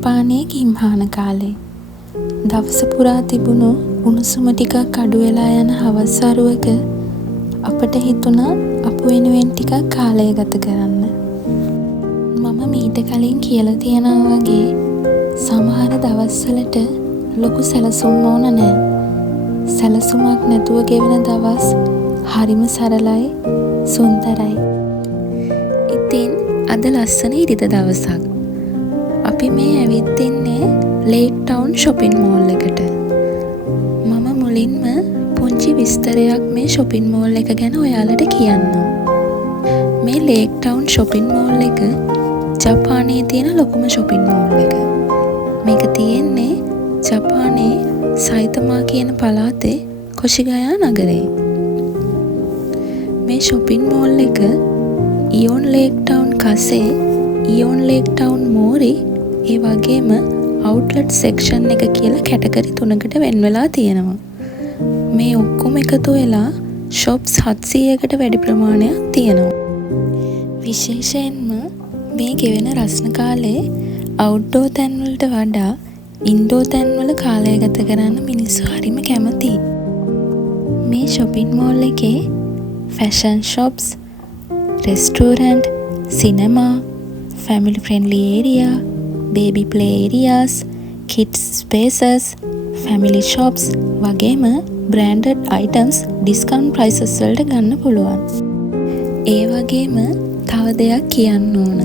ජපානයේ කිම්හාන කාලේ දවස පුරා තිබුණු උණුසුම ටිකක් අඩු වෙලා යන හවස් වරුවක අපට හිතුණා අපු වෙනුවෙන් ටිකක් කාලය ගත කරන්න. මම මීට කලින් කියලා තියෙනවා වගේ සමහර දවස්වලට ලොකු සැලසුම් ඕන නෑ. සැලසුමක් නැතුව ගෙවෙන දවස් හරිම සරලයි, සුන්දරයි. ඉතින් අද ලස්සන ඉරිදා දවසක්. අපි මේ ඇවිත් ඉන්නේ ලේක් ටවුන් shopping mall එකට. මම මුලින්ම පුංචි විස්තරයක් මේ shopping mall එක ගැන ඔයාලට කියන්නම්. මේ ලේක් ටවුන් shopping mall එක ජපානයේ තියෙන ලොකුම shopping mall එක. මේක තියෙන්නේ ජපානයේ සයිතමා කියන පළාතේ කොෂිගයා නගරේ. මේ shopping mall එක ඉයොන් ලේක් ටවුන් කසේ, ඉයොන් ලේක් ටවුන් මෝරි, ඒ වගේම අවුට්ලට් සෙක්ෂන් එක කියලා කැටගරි 3කට වෙන් වෙලා තියෙනවා. මේ ඔක්කොම එකතු වෙලා shops 700කට වැඩි ප්‍රමාණයක් තියෙනවා. විශේෂයෙන්ම මේ ගෙවෙන රස්න කාලේ අවුට්ඩෝර් තැන්වලට වඩා ඉන්ඩෝර් තැන්වල කාලය ගත කරන්න මිනිස්සු හරිම කැමතියි. මේ shopping mall එකේ fashion shops, restaurant, cinema, family friendly area, baby play areas, kids spaces, family shops වගේම branded items discount prices වලට ගන්න පුළුවන්. ඒ වගේම තව දෙයක් කියන්න ඕන.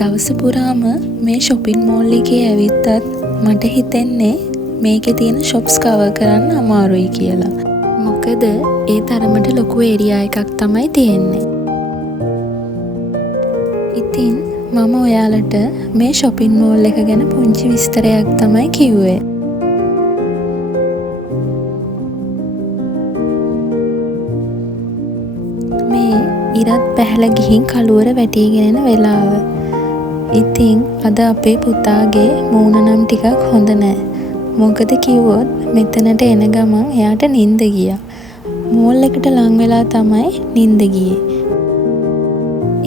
දවස පුරාම මේ shopping mall එකේ ඇවිත්තත් මට හිතෙන්නේ මේකේ තියෙන shops cover කරන්න අමාරුයි කියලා. මොකද ඒ තරමට ලොකු ඒරියා එකක් තමයි තියෙන්නේ. ඉතින් මම ඔයාලට මේ shopping mall එක ගැන පුංචි විස්තරයක් තමයි කිව්වේ. මේ ඉරත් පැහැලා ගිහින් කළුවර වැටීගෙන එන වෙලාව. ඉතින් අද අපේ පුතාගේ මූණ නම් ටිකක් හොඳ නෑ. මොකද කිව්වොත් මෙතනට එන ගමන් එයාට නිින්ද ගියා. මෝල් එකට ලං වෙලා තමයි නිින්ද ගියේ.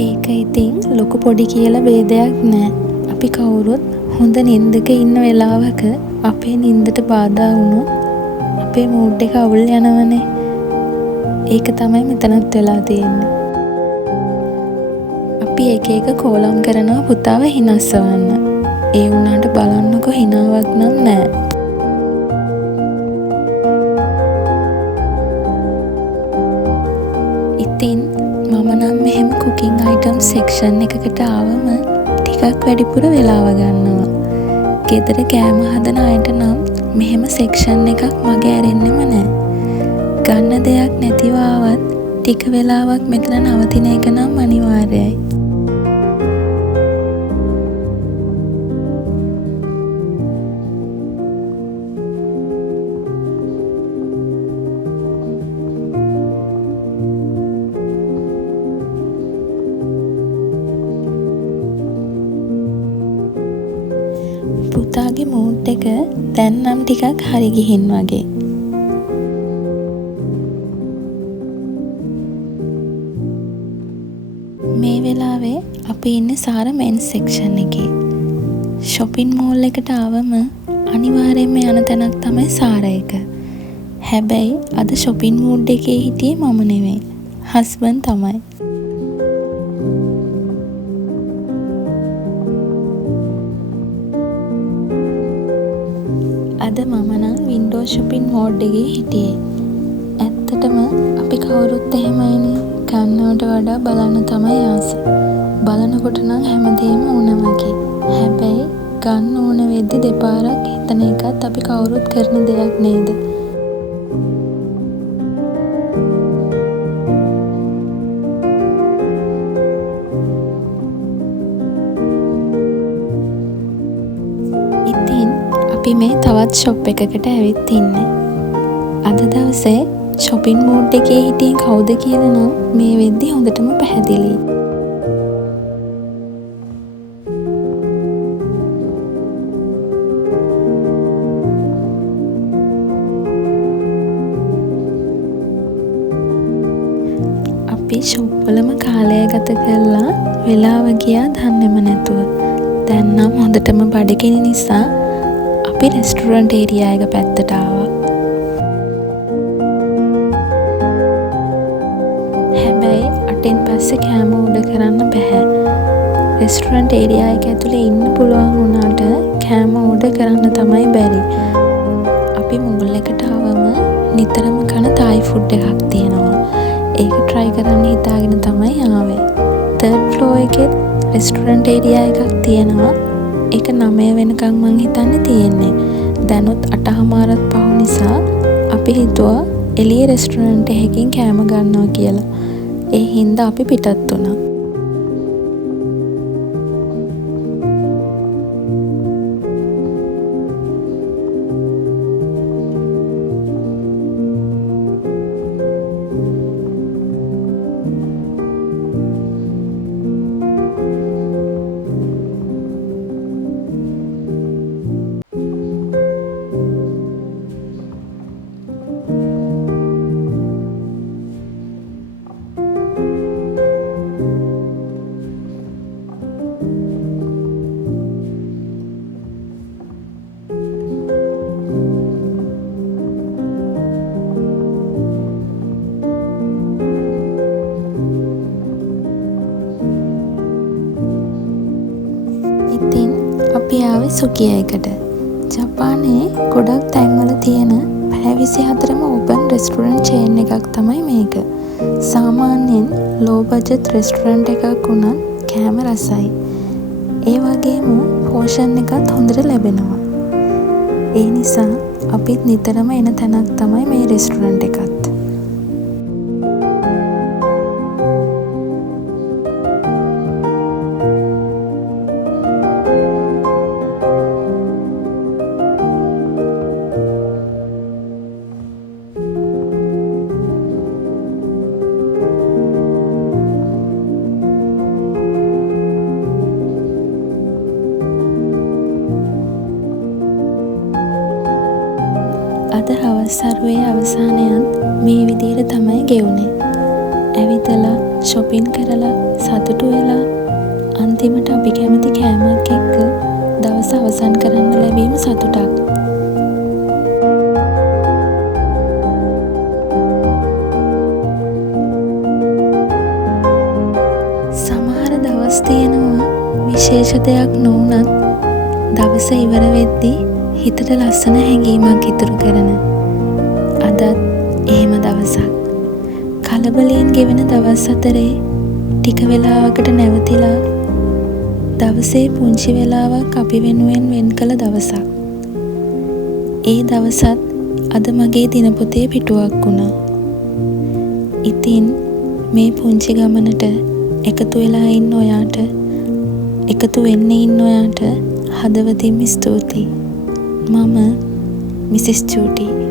ඒක ඉතින් ලොකු පොඩි කියලා ભેදයක් නෑ. අපි කවුරුත් හොඳ නිින්දක ඉන්න වෙලාවක අපේ නිින්දට බාධා වුණොත් අපේ මූඩ් එක අවුල් යනවනේ. ඒක තමයි මෙතනත් වෙලා තියෙන්නේ. අපි එක එක කෝලම් කරනවා පුතාව හිනස්සවන්න. ඒ වුණාට බලන්නකො හිනාවක් නම් නෑ. ඉතින් මම නම් මෙහෙම cooking item section එකකට ආවම ටිකක් වැඩිපුර වෙලාව ගන්නවා. ගෙදර කෑම හදන අයට නම් මෙහෙම section එකක් මගේ ඇරෙන්නෙම නෑ. ගන්න දෙයක් නැතිව ආවත් ටික වෙලාවක් මෙතන නවතින එක නම් අනිවාර්යයි. පුතාගේ මූඩ් එක දැන් නම් ටිකක් හරි ගිහින් වගේ. මේ වෙලාවේ අපි ඉන්නේ සාර මෙන්ස් සෙක්ෂන් එකේ. shopping mall එකට ආවම අනිවාර්යයෙන්ම යන තැනක් තමයි සාර එක. හැබැයි අද shopping mood එකේ හිටියේ මම නෙවෙයි. හස්බන්ඩ් තමයි. අද මම නම් වින්ඩෝ shopping mode එකේ හිටියේ. ඇත්තටම අපි කවුරුත් එහෙමයිනේ. ගන්නවට වඩා බලන්න තමයි ආස. බලනකොට නම් හැමදේම ඕන වගේ. හැබැයි ගන්න ඕන වෙද්දි දෙපාරක් හිතන එකත් අපි කවුරුත් කරන දෙයක් නේද? ඉතින් අපි මේ තවත් ෂොප් එකකට ඇවිත් ඉන්නේ. අද දවසේ shopping mood එකේ හිටියේ කවුද කියලා නම් මේ වෙද්දි හොඳටම පැහැදිලි. අපි ෂොප් වලම කාලය ගත කරලා වෙලාව ගියා දන්නේම නැතුව. දැන් නම් හොඳටම බඩගිනි නිසා අපි රෙස්ටුරන්ට් ඒරියා එක පැත්තට ආවා. හැබැයි අටින් පස්සේ කෑම ඕඩර් කරන්න බෑ. රෙස්ටුරන්ට් ඒරියා එක ඇතුලේ ඉන්න පුළුවන් වුණාට කෑම ඕඩර් කරන්න තමයි බැරි. අපි මෝල් එකට ආවම නිතරම කන තායි ෆුඩ් එකක් තියෙනවා. ඒක try කරන්න හිතාගෙන තමයි ආවේ. 3rd floor එකේ රෙස්ටුරන්ට් ඒරියා එකක් තියෙනවා. ඒක 9 වෙනකන් මං හිතන්නේ තියෙන්නේ. දැනුත් 8:00 පහු නිසා අපි හිතුවා එළියේ රෙස්ටුරන්ට් එකකින් කෑම ගන්නවා කියලා. ඒ හින්දා අපි පිටත් වුණා. ඉතින් අපි ආවේ සුකියා එකට. ජපානයේ ගොඩක් තැන්වල තියෙන පැය 24ම ඕපන් රෙස්ටුරන්ට් චේන් එකක් තමයි මේක. සාමාන්‍යයෙන් ලෝ බජට් රෙස්ටුරන්ට් එකක් වුණත් කෑම රසයි. ඒ වගේම පෝෂන් එකත් හොඳට ලැබෙනවා. ඒ නිසා අපිත් නිතරම එන තැනක් තමයි මේ රෙස්ටුරන්ට් එකත්. අද හවස් සරුවේ අවසානයත් මේ විදිහට තමයි ගෙවුනේ. ඇවිදලා shopping කරලා සතුටු වෙලා අන්තිමට අපි කැමති කෑමක් එක්ක දවස අවසන් කරන්න ලැබීම සතුටක්. සමහර දවස් තියෙනවා විශේෂ දෙයක් නොවුනත් දවස ඉවර වෙද්දී හිතට ලස්සන හැඟීමක් ඉතුරු කරන. අදත් එහෙම දවසක්. කලබලයෙන් ගෙවෙන දවස් අතරේ ටික වෙලාවකට නැවතිලා දවසේ පුංචි වෙලාවක් අපි වෙනුවෙන් වෙන් කළ දවසක්. ඒ දවසත් අද මගේ දිනපොතේ පිටුවක් වුණා. ඉතින් මේ පුංචි ගමනට එකතු වෙලා ඉන්න ඔයාට, එකතු වෙන්න ඉන්න ඔයාට හදවතින්ම ස්තුතියි. මම මිසිස් චූටි.